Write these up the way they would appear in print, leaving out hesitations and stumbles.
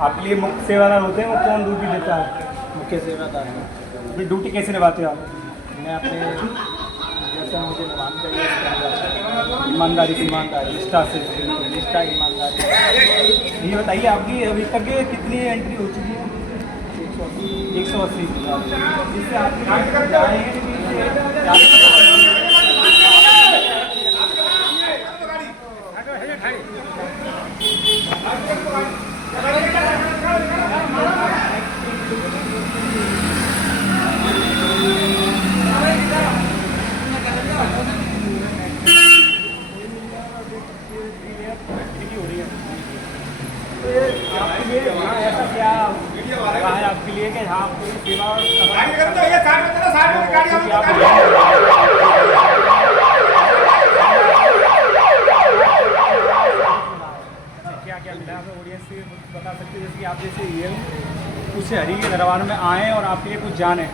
आपके लिए मुख्य सेवादार होते हैं, वो कौन ड्यूटी देता है? मुख्य सेवादार है। अपनी ड्यूटी कैसे निभाते हो आप? मैं अपने जैसे मुझे निभाना चाहिए ईमानदारी से, ईमानदारी निष्ठा से। निष्ठा ईमानदारी। ये बताइए आपकी अभी तक कितनी एंट्री हो चुकी है? 180। जिससे आपकी ऐसा क्या रहा है आपके लिए कि हाँ कोई सेवा क्या क्या मिला हमें ऑडियंस से बता सकते हैं? जैसे कि आप जैसे ये कुछ हरि के दरबार में आए और आपके लिए कुछ जाने।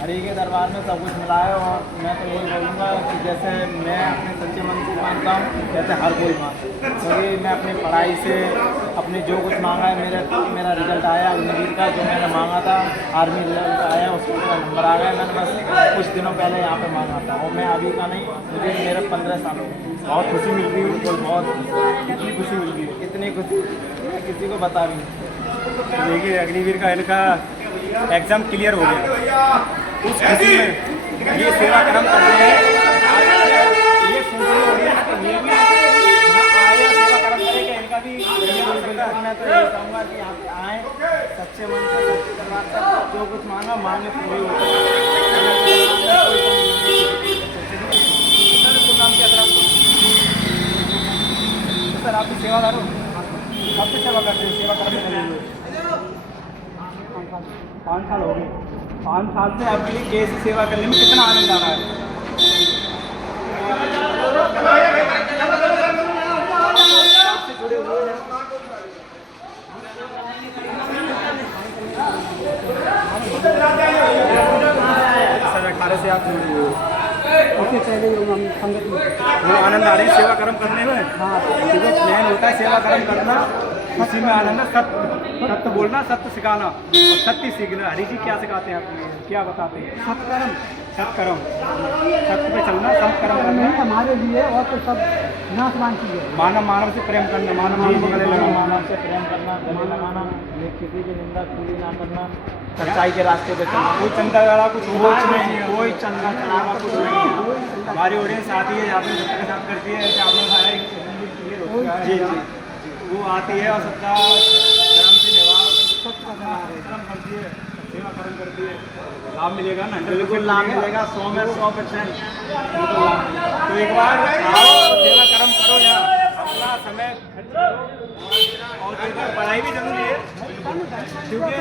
हरि के दरबार में सब कुछ मिला है और मैं तो यही बोलूँगा कि जैसे मैं अपने सच्चे मन को मानता हूँ जैसे हर कोई मानता है, क्योंकि मैं अपनी पढ़ाई से अपने जो कुछ मांगा है, मेरा रिजल्ट आया अग्निवीर का, जो मैंने मांगा था आर्मी रिजल्ट आया, उसका नंबर आ गया। मैंने बस कुछ दिनों पहले यहाँ पे मांगा था और मैं अभी का नहीं, मुझे मेरे 15 साल हो गए। बहुत खुशी मिल रही है, बिल्कुल बहुत कितनी खुशी मिल रही है? इतनी खुशी मैं किसी को बता भी नहीं। देखिए अग्निवीर का इनका एग्ज़ाम क्लियर हो गया, उस खुशी में ये सेवा कर्म कर रहे हैं। ये सुन रही ऑडियंस को ये भी यहाँ आए और सेवा कर्म करेंगे, इनका भी मैं तो ये कहूँगा कि यहाँ पे आए सच्चे मन से, सच्चे दरबार से जो कुछ मांगा मांगे पूरी होती है। सर आप भी सेवादार हो? कब से सेवा करते हैं? सेवा करने लगे हुए 5 साल हो गए। 5 साल से आपके लिए कैसी सेवा करने में कितना आनंद आ रहा है? जुड़े हुए हैं सर 18 से आप जुड़े हुए हो। उससे पहले हम संगत में वो आनंद आ रही है सेवा कर्म करने में। हाँ देखो प्लान होता है सेवा कर्म करना, उसी में आनंद है। सत्य बोलना, सत्य सिखाना और सत्य सीखना। हरि जी क्या सिखाते हैं आपको, क्या बताते हैं? सत्कर्म सत्कर्म, सत्य पे चलना, सत्कर्म करना हमारे लिए और तो सब नाशवान चीज़ है। मानव मानव से प्रेम करना, मानव मानव को गले लगाना, मानव से प्रेम करना, गले लगाना, किसी की निंदा चुगली ना करना, सच्चाई के रास्ते पे चलना। कोई चंदा वाला कुछ कुछ नहीं है, कोई चंदा चढ़ावा कुछ नहीं है। हमारी ऑडियंस आती है, आपने सबके के साथ करती है, ऐसे आपने बताया जी जी, वो आती है और सबका कर्म से कर्म करती है, सेवा कर्म करती है। लाभ मिलेगा ना? बिल्कुल लाभ मिलेगा, 100 में 100%। तो एक बार आओ, सेवा कर्म करो, यहाँ अपना समय खर्च करो और एक बार पढ़ाई भी जरूरी है, क्योंकि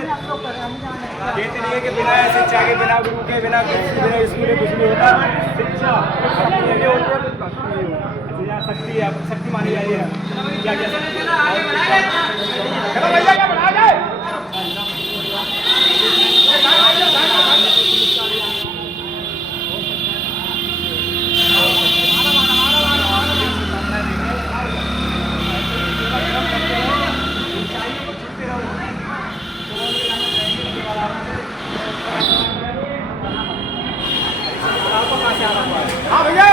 कहते नहीं है कि बिना शिक्षा के, बिना गुरु के, बिना स्कूल के कुछ नहीं होता। शिक्षा होती है, शक्ति है, शक्ति मानी जाती है। क्या क्या शक्ति हाँ भैया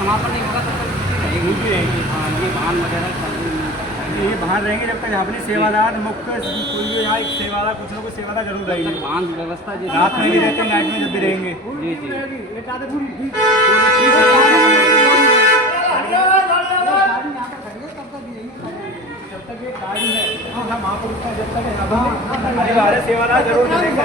समापन नहीं होगा तब तक रहेगी। हाँ ये वाहन वगैरह ये बाहर रहेंगे जब तक अपने सेवादार मुख्य कोई यहाँ एक सेवादार, कुछ ना कुछ सेवादार जरूर रहेंगे। वाहन व्यवस्था जी रात में भी रहते, नाइट में जब भी रहेंगे। जी जी जब तक ये गाड़ी है महापुरुष का, जब तक सेवादार जरूर मिलेगा।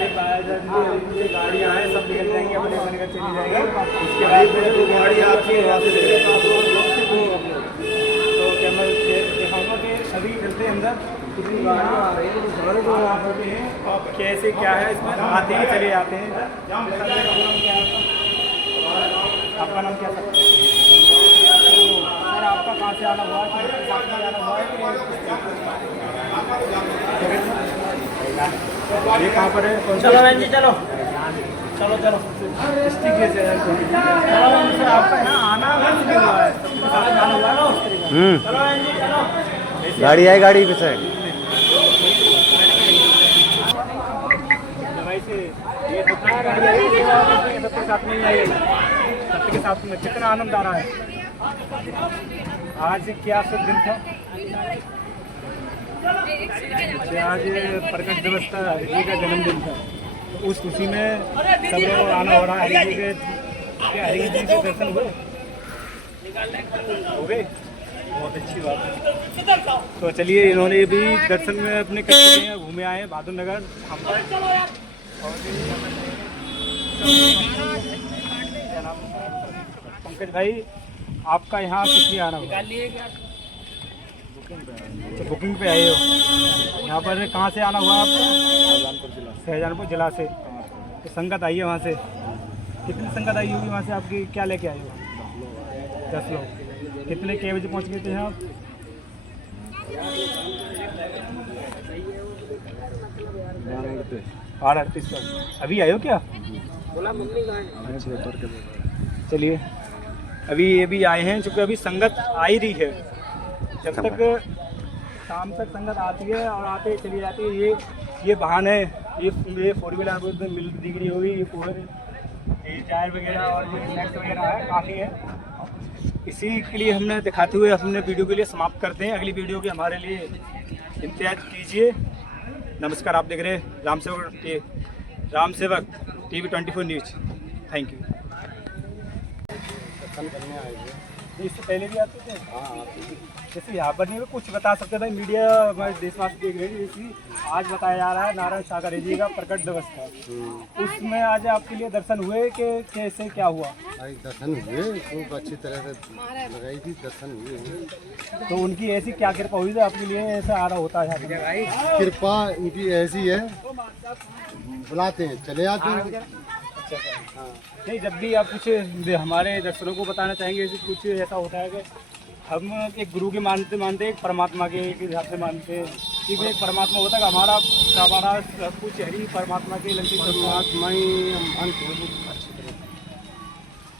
हमारे गाड़ियाँ हैं, सब निकल जाएंगी, अपने अपने घर चली जाएंगी। उसके बाद गाड़ी आपकी तो क्या मैं दिखाऊंगा कि अभी चलते हैं अंदर, कितनी गाड़ियाँ आ रही है, सारे जो यहाँ पर हैं आप कैसे क्या है इसमें आते ही चले जाते हैं। आपका नाम क्या सर? सर आपका कहाँ से आना हुआ है? ये कहाँ पर है? चलो बहन जी चलो चलो चलो डिस्ट्रिक्ट कैसे है? चलो सर आपका यहाँ आना हुआ है, आना हुआ है ना? चलो बहन जी चलो। गाड़ी आई, गाड़ी पे से वैसे ये कितना गाड़ी आई है, सबके साथ में ही आई है, सबके साथ में कितना आनंद आ रहा है। आज क्या शुभ दिन था? आज प्रकट दिवस था, हरि का जन्मदिन था, तो उस खुशी में सब लोग आना हो रहा है। हरि जी के क्या हरि जी के दर्शन हुए? हो गए, बहुत अच्छी बात है। तो चलिए इन्होंने भी दर्शन में अपने कर चुके हैं, घूमे आए हैं बहादुर नगर हम पर। पंकज भाई आपका यहाँ किस लिए आना हुआ? तो बुकिंग पे आए हो यहाँ पर? कहाँ से आना हुआ आपको? शाहजहानपुर जिला से। तो संगत आई है वहाँ से, कितनी संगत आई होगी वहाँ से आपकी? क्या लेके आई हो? 10 लोग। कितने के बजे पहुँच गए थे यहाँ आप? 8:38 पर। अभी आए हो क्या? चलिए अभी ये भी आए हैं, चूँकि अभी संगत आ ही रही है। जब तक शाम तक संगत आती है और आते चली जाती है, ये वाहन है, ये 4 व्हीलर मिल दिख रही होगी, ये पूरे टायर वगैरह और ये नेक्स्ट वगैरह है, काफ़ी है। इसी के लिए हमने दिखाते हुए हमने वीडियो के लिए समाप्त करते हैं। अगली वीडियो के हमारे लिए इंतजार कीजिए। नमस्कार, आप देख रहे हैं राम सेवक TV 24 न्यूज। Thank you. इससे पहले भी आते थे? हाँ, जैसे यहाँ पर नहीं कुछ बता सकते भाई, मीडिया हमारे देशवासी देख रहे हैं, जैसे आज बताया जा रहा है नारायण सागर जी का प्रकट दिवस था, उसमें आज आपके लिए दर्शन हुए कि कैसे क्या हुआ? दर्शन हुए, खूब अच्छी तरह से लगाई थी, दर्शन हुए। तो उनकी ऐसी क्या कृपा हुई थी आपके लिए, ऐसा आ रहा होता है? कृपा उनकी ऐसी है, बुलाते हैं चले आते हैं। नहीं, जब भी आप कुछ हमारे दर्शकों को बताना चाहेंगे, कुछ ऐसा होता है कि हम एक गुरु के मानते एक परमात्मा के एक हिसाब से मानते हैं कि एक परमात्मा होता है, हमारा सब कुछ हरी परमात्मा के लंकी परमात्मा ही हम मानते हैं अच्छी तरह।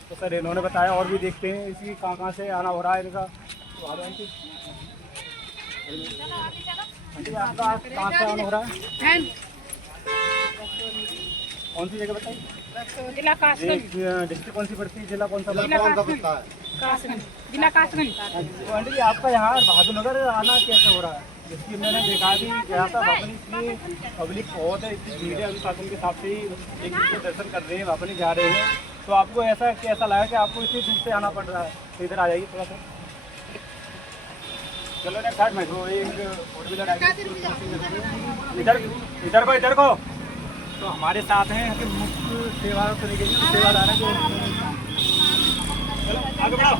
तो सर इन्होंने बताया, और भी देखते हैं इसी कहाँ से आना हो रहा है इनका। तो आंटी आपका कहाँ से आना हो रहा है? कौन सी जगह बताइए? जिला कासगंज। डिस्ट्रिक्ट कौन सी पड़ती है? जिला कौन सा? जिला कासगंज। जिला कासगंज। तो आंटी जी आपका यहाँ बहादुर नगर आना कैसे हो रहा है? जिसकी मैंने देखा भी गया था, वापनी की पब्लिक बहुत है, इतनी भीड़ है, अनुशासन के हिसाब से ही एक दूसरे दर्शन कर रहे हैं, वापनी जा रहे हैं। तो आपको ऐसा कैसा लगा कि आपको इतनी दूर से आना पड़ रहा है? तो इधर आ जाइए थोड़ा सा। चलो ना साइड में, वो एक 4 व्हीलर आ गई, इधर को। तो हमारे साथ हैं कि मुख्य सेवा तरीके से सेवादार है, चलो आगे बढ़ाओ।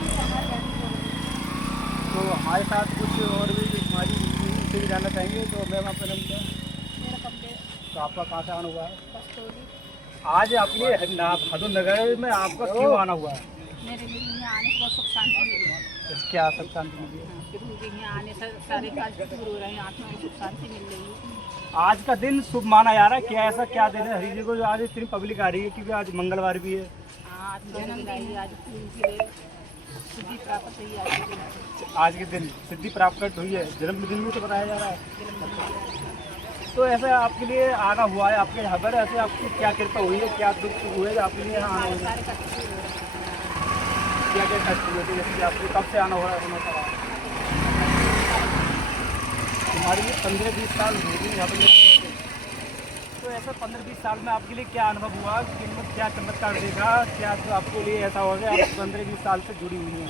तो हमारे साथ कुछ और भी हमारी से भी जानना चाहेंगे। तो मैम आपका नाम क्या है? तो आपका कहाँ से आना हुआ है? आज आपके लिए बहादुर नगर में आपका क्यों आना हुआ है? मेरे लिए यहाँ आने से बहुत सुख शांति मिली है। क्या सब शांति मिली है? गुरु जी यहाँ आने से सारे काज दूर हो रहे हैं, आत्मा को सुख शांति मिल रही है। आज का दिन शुभ माना जा रहा है, क्या ऐसा क्या दिन है हरी जी को जो आज इतनी पब्लिक आ रही है? क्योंकि आज मंगलवार भी है। आज जन्मदिन, आज सिद्धि प्राप्त हुई है। आज के दिन सिद्धि प्राप्त हुई है, जन्मदिन भी तो बताया जा रहा है। तो ऐसे आपके लिए आना हुआ है, आपके यहाँ पर ऐसे आपकी क्या कृपा हुई है, क्या दुख हुए आपके लिए यहाँ आना हुआ है? क्या क्या कष्ट हुए थे, जैसे कि आपको कब से आना हो रहा है? हमारे लिए 15-20 साल हो गए यहाँ पर। तो ऐसा 15-20 साल में आपके लिए क्या अनुभव हुआ, कि क्या चमत्कार देखा, क्या तो आपके लिए ऐसा हो गया आप 15-20 साल से जुड़ी हुई हैं?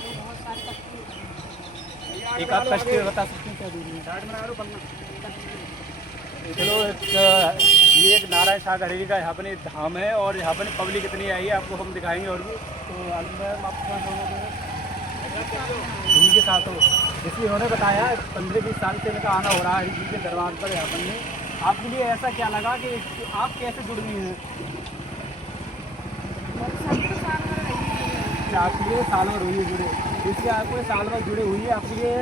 एक आप कष्ट बता सकते हैं क्या जुड़ी है? चलो एक ये एक नारायण सागर हरेरी का यहाँ पर धाम है और यहाँ पर पब्लिक इतनी आई है, आपको हम दिखाएंगे और भी। तो मैम आपका उन्हीं के साथ हो, इसलिए उन्होंने बताया 15-20 साल से इनका आना हो रहा है हरि जी के दरबार पर यहाँ पर में। आपके लिए ऐसा क्या लगा कि आप कैसे जुड़ गई हैं? आपके लिए साल भर हुई है जुड़े, इसलिए आपको साल भर जुड़े हुई है। आपके लिए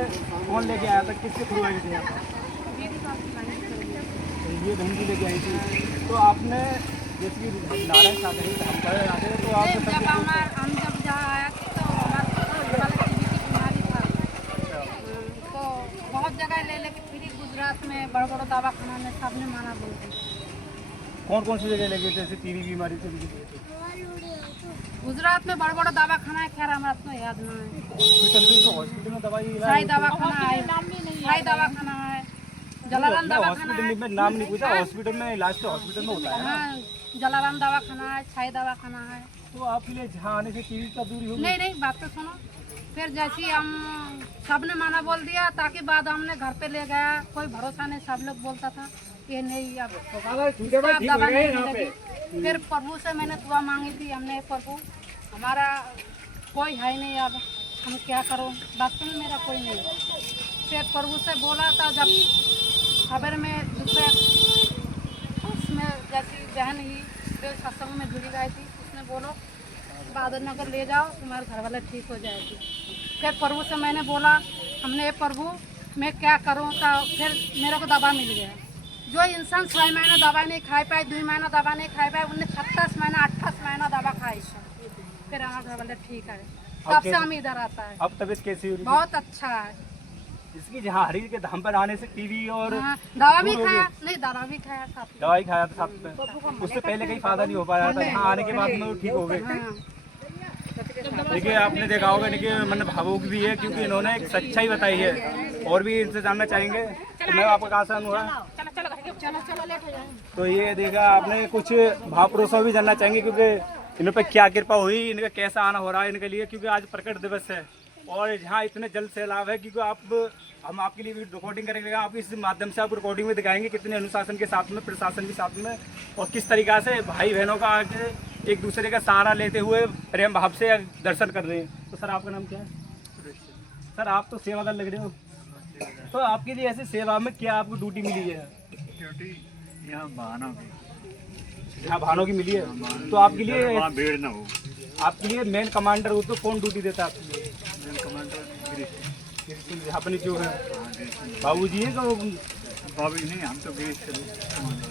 कौन लेके आया था, किससे थ्रू आए थे आप? ये बहन जी लेके आई थी। तो आपने जैसे कि नारायण सागर ही धाम पर आते हैं तो आप हम जब जहाँ आया थे तो हमारा टीबी की बीमारी था, तो बहुत जगह ले लेके फिर गुजरात में बड़ा बड़ा दवाखाना में सबने माना बोलते। कौन सी जगह लगे थे जैसे टीबी बीमारी से? गुजरात में बड़ा बड़ा दवाखाना है, खैर हमारा तो याद ना है। हॉस्पिटल भी तो हॉस्पिटल में दवाई साई दवाखाना है, साई दवाखाना है, जलाराम दवाखाना है। में नाम नहीं पूछा, हॉस्पिटल में इलाज तो हॉस्पिटल में होता है ना। हाँ, जलाराम दवाखाना है, छाई दवाखाना है। तो आपके लिए जहाँ आने से टीबी का दूरी होगी? नहीं बात तो सुनो। फिर जैसे ही हम सबने माना बोल दिया, ताकि बाद हमने घर पे ले गया, कोई भरोसा नहीं, सब लोग बोलता था ये नहीं अब दवा नहीं मिलेगी। फिर प्रभु से मैंने दुआ मांगी थी, हमने प्रभु हमारा कोई है नहीं, अब हम क्या करो, बात में मेरा कोई नहीं। फिर प्रभु से बोला था जब खबर में दूसरे उसमें जैसी बहन ही फिर सत्संग में जुड़ी गई थी, उसने बोलो बहादुर नगर ले जाओ, तुम्हारे घर वाले ठीक हो जाएगी। फिर प्रभु से मैंने बोला, हमने प्रभु मैं क्या करूं, तो फिर मेरे को दवा मिल गया। जो इंसान 6 महीना दवा नहीं खा पाए, 2 महीना दवा नहीं खा पाए, उन्हें 27 महीना 28 महीना दवा खाई। फिर हमारे घर वाले ठीक है, तब से हम इधर आता है। अब तबीयत कैसी हो रही है? बहुत अच्छा है। इसकी जहाँ हरि के धाम पर आने से टीबी और हाँ, दवा भी खाया, नहीं दवा भी खाया साथ में। दवाई खाया था साथ में, उससे पहले कहीं फायदा नहीं हो पाया था, यहाँ आने के बाद में वो ठीक हो गए। हाँ। देखिए आपने देखा होगा देखिए मन भावुक भी है, क्योंकि इन्होंने एक सच्चाई बताई है। और भी इनसे जानना चाहेंगे तो मैं आपका कहाँ से हुआ? चलो लेट हो जाए। तो ये देखा आपने कुछ महापुरुषों भी जानना चाहेंगे, क्योंकि इन पर क्या कृपा हुई, इनका कैसा आना हो रहा है इनके लिए, क्योंकि आज प्रकट दिवस है और यहाँ इतने जल्द सैलाब है। क्योंकि आप हम आपके लिए रिकॉर्डिंग करेंगे, आप इस माध्यम से आप रिकॉर्डिंग में दिखाएंगे कितने अनुशासन के साथ में, प्रशासन के साथ में, और किस तरीका से भाई बहनों का आगे एक दूसरे का सहारा लेते हुए प्रेम भाव से दर्शन कर रहे हैं। तो सर आपका नाम क्या है? सर आप तो सेवादार लग रहे हो, तो आपके लिए ऐसे सेवा में क्या आपको ड्यूटी मिली है? ड्यूटी यहाँ भानों की मिली है। तो आपके लिए भीड़ ना हो, आपके लिए मेन कमांडर हो तो कौन ड्यूटी देता है आपके लिए? मेन कमांडर यहाँ पर जो है बाबू जी है, तो बाबू नहीं, हम तो गिरीश करें।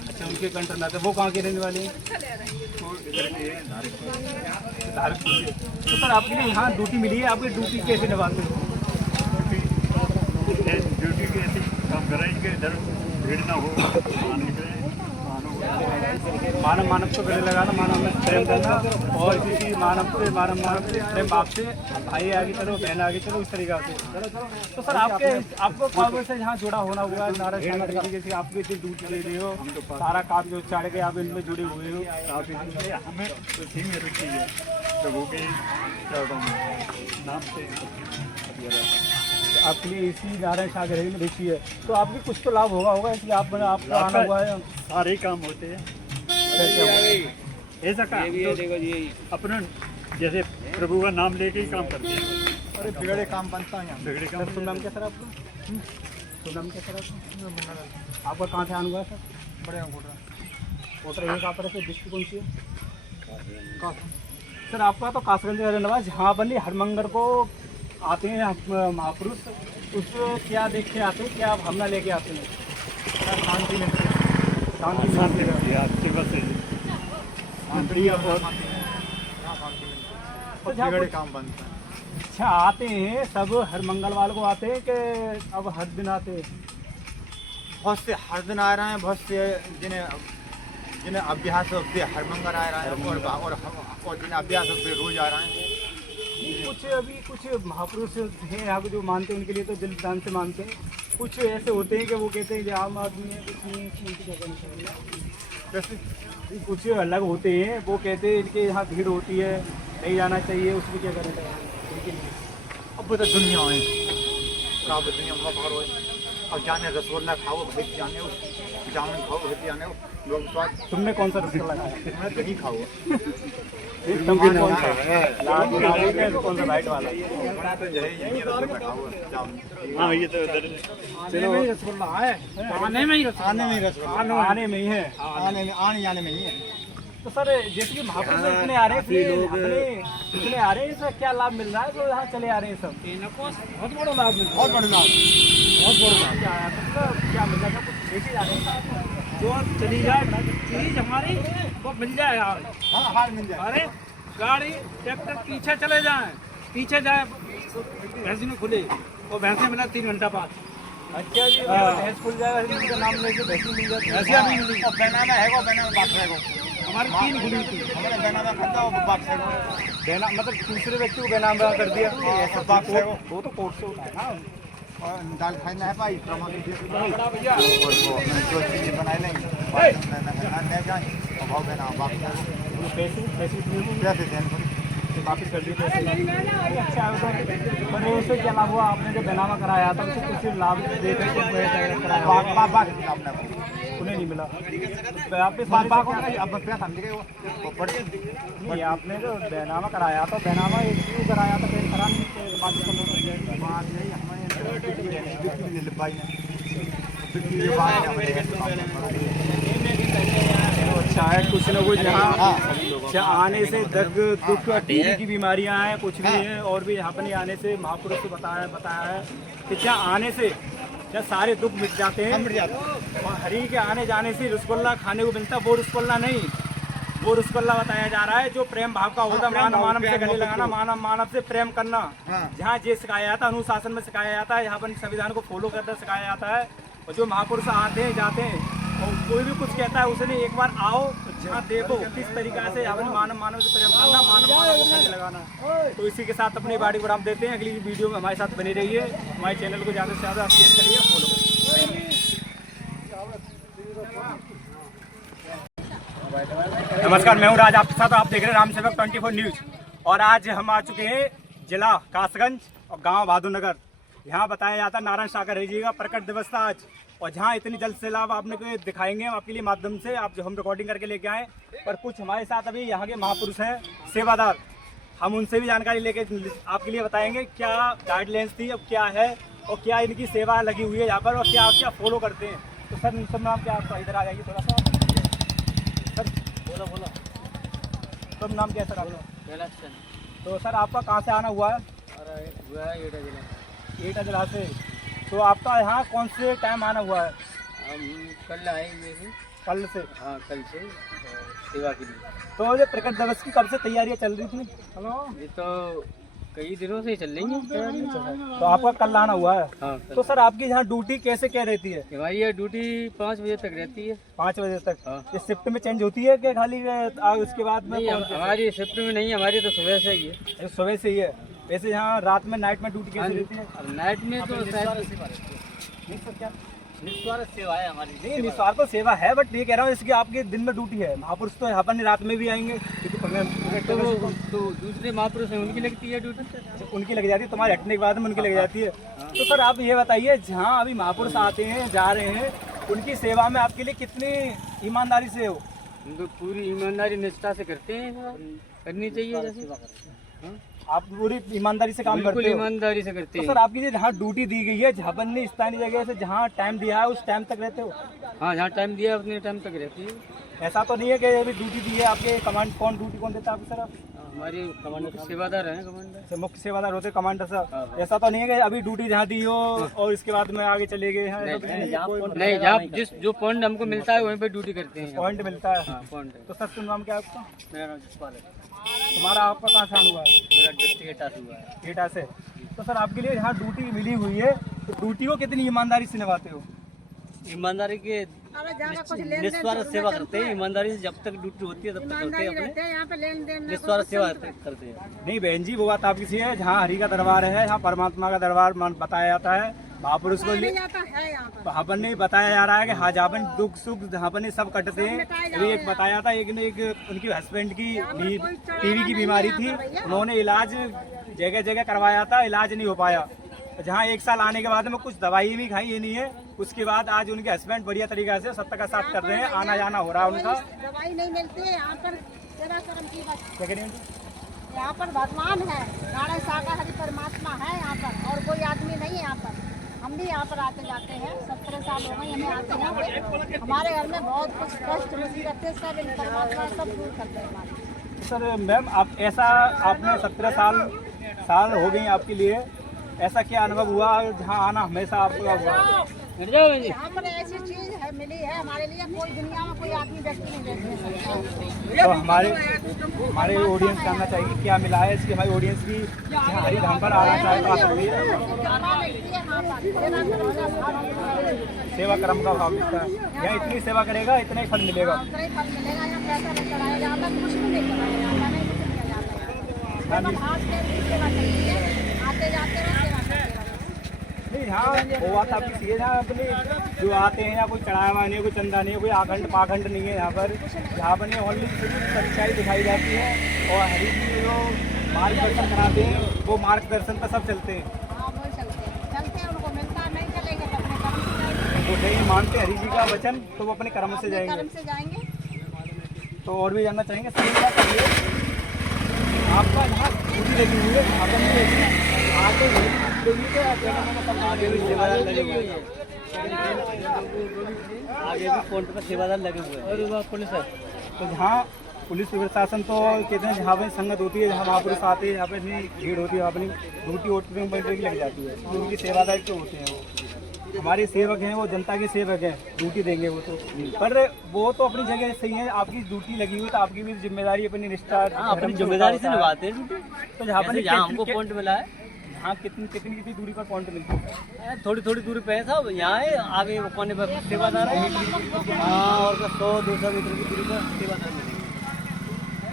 अच्छा उनके कंट्रोल में आते, वो कहाँ के रहने वाले हैं? तो इधर के धारपुर। धारपुर के। तो सर आपके लिए यहाँ ड्यूटी मिली है, आपकी ड्यूटी कैसे निभाते हो? ड्यूटी के ऐसे काम कर रहे हैं कि इधर भीड़ ना हो, मानव को गले लगाना, मानव में प्रेम करना, और किसी मानव से प्रेम भाव से भाई आगे चलो, बहन आगे चलो, इस तरीका से। तो सर आपको कब से यहाँ जुड़ा होना हुआ है नारायण सागर तरीके से? आपके इतनी ड्यूटी ले रहे हो, सारा काम जो चाह के आप इनमें जुड़े हुए हो। हमें तो ठीक है रुचि है प्रभु के नाम से आपके लिए इसी नारायण सागर में रुचि है, तो आपके कुछ तो लाभ होगा इसलिए आपको आना हुआ है। सारे काम होते हैं ऐसा काम तो अपना जैसे प्रभु का नाम लेके ही काम करते हैं। अरे बिगड़े काम बनता है यहाँ। बिगड़े काम सर नाम क्या सर आपका? तो नाम क्या सर आपका? आपका कहाँ से आना हुआ है सर? बड़े कोटरा। कोटरा ये कहाँ पर है सर? डिस्ट्रिक्ट कौन सी है? सर आपका तो कासगंज का रहने वाला, जहाँ पर हर मंगल को आते हैं महापुरुष, उस क्या देख के आते हैं, क्या भावना लेके आते हैं? शांति मिलती है। शांति मिलती है आपकी बस और बिगड़े काम बनता है। अच्छा आते हैं सब हर मंगलवार को आते हैं कि अब हर दिन आते हैं? बहुत से हर दिन आ रहे हैं, बहुत से जिन्हें अभ्यास से हर मंगल आ रहा है, और जिन्हें अभ्यास से रोज आ रहे हैं। कुछ महापुरुष हैं यहाँ पे जो मानते हैं, उनके लिए तो दिल जान से मानते हैं। कुछ ऐसे होते हैं कि वो कहते हैं कि आम आदमी है, कुछ नहीं, उनकी क्या करना चाहिए? जैसे कुछ अलग होते हैं, वो कहते हैं इनके यहाँ भीड़ होती है, नहीं जाना चाहिए, उसमें क्या करना चाहिए उनके लिए? अब तो दुनिया है, दुनिया में पकड़ हो अब जाने रसगुल्ला खाओ भेज जाने हो, जामुन खाओ भेज जाने हो, लोग स्वाद तुमने कौन सा रसगुल्ला खाया? मैं दही खाओ तुमने कौन सा? लाल गुलाबी के कौन सा वाइट वाला? मैं तो यही रसगुल्ला खाओ जामुन। हाँ ये तो इधर चलो रसगुल्ला है, आने में ही रसगुल्ला, आने में ही है, आने जाने में ही है। तो सर जैसे कि महापुरुष इतने आ रहे हैं, इतने आ रहे हैं, इसका क्या लाभ मिल रहा है जो यहाँ चले आ रहे हैं सब? बहुत बड़ा लाभ मिल रहा है, बहुत बड़ा लाभ, बहुत बड़ा लाभ। क्या है मतलब क्या मिल रहा है? कुछ लेके जा रहे हैं जो चली जाए चीज हमारी वो मिल जाए यार। हाँ हार मिल जाए। अरे गाड़ी ट्रैक्टर पीछे चले जाए, पीछे जाए भैंस में खुले और भैंसे मिला 3 घंटा बाद। अच्छा जी, भैंस खुल जाएगा उनका नाम लेके भैंस मिल जाती है। ऐसे अभी मिली बनाना है को बनाना बात है को हमारी 3 खुली थी, हमारे बनाना खाता हो बात है को बेना मतलब दूसरे व्यक्ति को बेनाम कर दिया। ऐसा बात है वो तो कोर्ट से उठा है ना। और दाल खाना है भाई प्रमाण भैया और वो अपने जो चीज़ें बनाए लेंगे ले जाए और भाव देना बात है पैसे कैसे देन वापिस कर दिए पैसे। अच्छा पर उससे क्या लाभ हुआ? आपने जो बेनामा कराया था उससे कुछ लाभ दे कराया उन्हें नहीं मिला वापिस? अब पैसा समझ गए वो पड़ नहीं, आपने जो बेनामा कराया था, बेनामा एक क्यों कराया था? फिर करा नहीं बात नहीं हमारे भाई अच्छा है कुछ न कुछ यहाँ आने से दर्द दुख टीबी की बीमारियाँ हैं, कुछ भी है और भी यहाँ पर नहीं आने से महापुरुष को बताया है कि जहाँ आने से क्या सारे दुख मिट जाते हैं। और हरि के आने जाने से रसगुल्ला खाने को मिलता है, वो रसगुल्ला नहीं, वो रसगुल्ला बताया जा रहा है जो प्रेम भाव का होता है। मानव मानव से गले लगाना, मानव मानव से प्रेम करना, जहाँ ये सिखाया जाता है, अनुशासन में सिखाया जाता है, यहाँ पर संविधान को फॉलो करना सिखाया जाता है। और जो महापुरुष आते हैं जाते हैं और कोई भी कुछ कहता है उसने एक बार आओ जहाँ देखो किस तरीका से यहाँ मानव से प्रेम करना, मानव को गले लगाना। तो इसी के साथ अपनी बाड़ी को राम देते हैं। अगली वीडियो में हमारे साथ बनी रहिए, हमारे चैनल को ज़्यादा से ज़्यादा शेयर करिए, फॉलो करिए। नमस्कार, मैं हूँ राज आपके साथ, आप देख रहे हैं राम सेवक 24 न्यूज। और आज हम आ चुके हैं जिला कासगंज और गांव बहादुर नगर। यहाँ बताया जाता है नारायण सागर जी का प्रकट दिवस था आज, और जहाँ इतनी जल्द से लाभ आपने को दिखाएंगे हम आपके लिए माध्यम से, आप जो हम रिकॉर्डिंग करके लेके आए। पर कुछ हमारे साथ अभी यहाँ के महापुरुष हैं, सेवादार, हम उनसे भी जानकारी लेके आपके लिए बताएंगे क्या गाइडलाइंस थी, अब क्या है और क्या इनकी सेवा लगी हुई है यहाँ पर और क्या क्या फॉलो करते हैं। तो सर सब नाम क्या आपका? इधर आ जाइए थोड़ा सा सर, बोला सब नाम क्या है सर आपका? तो सर आपका कहाँ से आना हुआ है? एटा जिला से। तो आपका यहाँ कौन से टाइम आना हुआ है? हम कल आएंगे ही। कल से? हाँ कल से सेवा के लिए। तो ये प्रकट दिवस की कब से तैयारियाँ चल रही थी? ये तो कई दिनों से चल रही है। तो आपका कल आना हुआ है? हाँ तो सर आपकी यहाँ ड्यूटी कैसे क्या रहती है? हमारी ये ड्यूटी 5 बजे तक रहती है। 5 बजे तक? हाँ। ये शिफ्ट में चेंज होती है कि खाली उसके बाद में? नहीं, हमारी शिफ्ट में नहीं, हमारी तो सुबह से ही है। ये सुबह से ही है। वैसे यहाँ रात में नाइट में ड्यूटी कैसे रहती है? अब नाइट में तो नहीं सर क्या निस्वार्थ सेवा है हमारी। नहीं, निस्वार्थ सेवा है, बट ये कह रहा हूँ इसकी आपके दिन में ड्यूटी है। महापुरुष तो यहाँ पर रात में भी आएंगे तो दूसरे महापुरुष हैं उनकी लगती है ड्यूटी। उनकी लग जाती है, तुम्हारे हटने के बाद में उनकी लग जाती है। तो सर आप ये बताइए, जहाँ अभी महापुरुष आते हैं जा रहे हैं, उनकी सेवा में आपके लिए कितनी ईमानदारी से हो? हम तो पूरी ईमानदारी निष्ठा से करते हैं, करनी चाहिए जैसे। आप पूरी ईमानदारी से काम करते हो? ईमानदारी से करते तो हैं। सर आपकी जहाँ ड्यूटी दी गई है, जहाँ बनने स्थानीय जगह से जहाँ टाइम दिया है उस टाइम तक रहते हो? हाँ जहाँ टाइम दिया है उतने टाइम तक रहती है। ऐसा तो नहीं है कि अभी ड्यूटी दी है आपके कमांड कौन ड्यूटी कौन देता है आपको सर? हमारे कमांडर सेवादार हैं, कमांडर मुख्य सेवादार होते कमांडर सर। ऐसा तो नहीं है कि अभी ड्यूटी जहाँ दी हो और इसके बाद में आगे चले गए हैं? नहीं, जहाँ जिस जो पॉइंट हमको मिलता है वहीं पे ड्यूटी करते हैं। पॉइंट मिलता है? हाँ पॉइंट है। तो सर सुन नाम क्या है आपका? मेरा नाम जसपाल है। तुम्हारा आपका कहाँ से आना हुआ है? मेरा डिस्ट्रिक्ट एटा से हुआ है। एटा से। तो सर आपके लिए यहाँ ड्यूटी मिली हुई है, तो ड्यूटी को कितनी ईमानदारी से निभाते हो? ईमानदारी के निस्वार्थ सेवा करते हैं। ईमानदारी से जब तक ड्यूटी होती है तब तक करते हैं, अपने निस्वार्थ सेवा करते हैं। नहीं बहन जी, वो बात आपकी सही है। जहाँ हरि का दरबार है, यहाँ परमात्मा का दरबार बताया जाता है, महापुरुष को वहाँ पर नहीं बताया जा रहा है कि हाँ जहाँ पर दुख सुख जहाँ पर नहीं सब कटते हैं। अभी एक बताया था, एक उनकी हस्बैंड की टीबी की बीमारी थी, उन्होंने इलाज जगह जगह करवाया था, इलाज नहीं हो पाया। जहाँ 1 साल आने के बाद में कुछ दवाई भी खाई, ये नहीं है। उसके बाद आज उनके हस्बैंड बढ़िया तरीके से सबका साथ कर रहे हैं, आना जाना हो रहा है उनका। दवाई नहीं मिलती है यहाँ पर, सेवा कर्म की बात। क्या कह रही हैं? यहाँ पर भगवान है, नारायण सागर हरि परमात्मा है यहाँ पर, और कोई आदमी नहीं है यहाँ पर। हम भी यहाँ पर आते जाते हैं, 17 साल हो गए हमें आते हैं। हमारे घर में बहुत कुछ कष्ट मुसीबतें सब इन परमात्मा सब दूर करते हैं हमारे। सर मैम, आप ऐसा आपने 17 साल हो गई आपके लिए, ऐसा क्या अनुभव हुआ जहाँ आना हमेशा आपका हुआ? यहाँ पर ऐसी चीज है मिली है हमारे लिए, कोई दुनिया में कोई आदमी व्यक्ति नहीं दे सकता। तो हमारे ऑडियंस जानना चाहिए क्या मिला है, इसकी हमारी ऑडियंस भी यहाँ हरिधाम पर आना चाहे तो आ सकती है। सेवा कर्म का भाव मिलता है, यहाँ इतनी सेवा करेगा इतना ही फल मिलेगा। फल मिलेगा, यहाँ पैसा नहीं चढ़ाया जाता, कुछ भी नहीं चढ़ाया जाता, नहीं कुछ नहीं जाता है। हाथ से सेवा करती है, आते जाते हैं सेवा करते हैं। नहीं, यहाँ वो बात आपकी सीधे यहाँ अपने जो आते हैं, यहाँ कोई चढ़ावा नहीं है, कोई चंदा नहीं है, कोई आखंड पाखंड नहीं है यहाँ पर ओनली सच्चाई दिखाई जाती है। और हरि जी जो मार्गदर्शन कराते हैं वो मार्गदर्शन पर सब चलते हैं। हाँ वो चलते हैं, उनको मिलता है, नहीं चलेंगे तो अपने कर्म से जाएंगे। तो नहीं मानते हरि जी का वचन तो वो अपने कर्म से जाएंगे। कर्म से जाएंगे। तो और भी जानना चाहेंगे सही क्या करिए, आपका यहाँ ड्यूटी लगी हुई है, आगे भी सेवादार लगे हुए हैं, आगे भी काउंटर पर सेवादार लगे हुए हैं और पुलिस है। तो जहाँ पुलिस प्रशासन तो कहते हैं जहाँ पर संगत होती है, जहाँ महापुरुष आते हैं, जहाँ पर इतनी भीड़ होती है, अपनी ड्यूटी वोटी में लग जाती है, तो उनकी सेवादार क्यों होते हैं? वो हमारे सेवक हैं, वो जनता के सेवक हैं, ड्यूटी देंगे वो तो, पर वो तो अपनी जगह सही है। आपकी ड्यूटी लगी हुई तो आपकी भी जिम्मेदारी अपनी निष्ठा अपनी जिम्मेदारी से निभाते हैं। तो जहाँ पर हमको पॉइंट मिला है, हाँ कितनी दूरी पर पॉइंट मिलती है? थोड़ी दूरी पे है साहब, यहाँ है आगे कोने पर सेवादार है। हाँ, और 100-200 मीटर की दूरी पर सेवादार मिलेगी।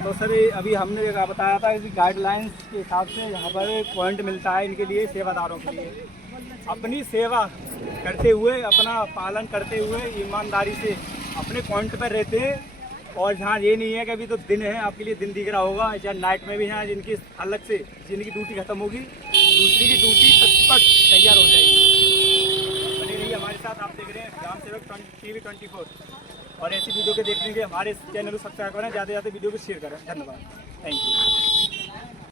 तो सर ये अभी हमने बताया था कि गाइडलाइंस के हिसाब से यहाँ पर पॉइंट मिलता है इनके लिए, सेवादारों के लिए। अपनी सेवा करते हुए, अपना पालन करते हुए, ईमानदारी से अपने पॉइंट पर रहते हैं। और जहाँ ये नहीं है कि अभी तो दिन है, आपके लिए दिन दिख रहा होगा, या नाइट में भी हैं जिनकी अलग से जिनकी ड्यूटी खत्म होगी, दूसरी की ड्यूटी तत्पर तैयार हो जाएगी। बने रहिए हमारे साथ, आप देख रहे हैं ग्राम सेवक TV 24। और ऐसी वीडियो के देखने के हमारे चैनल को सब्सक्राइब करें, ज़्यादा से ज़्यादा वीडियो को शेयर करें। धन्यवाद, थैंक यू।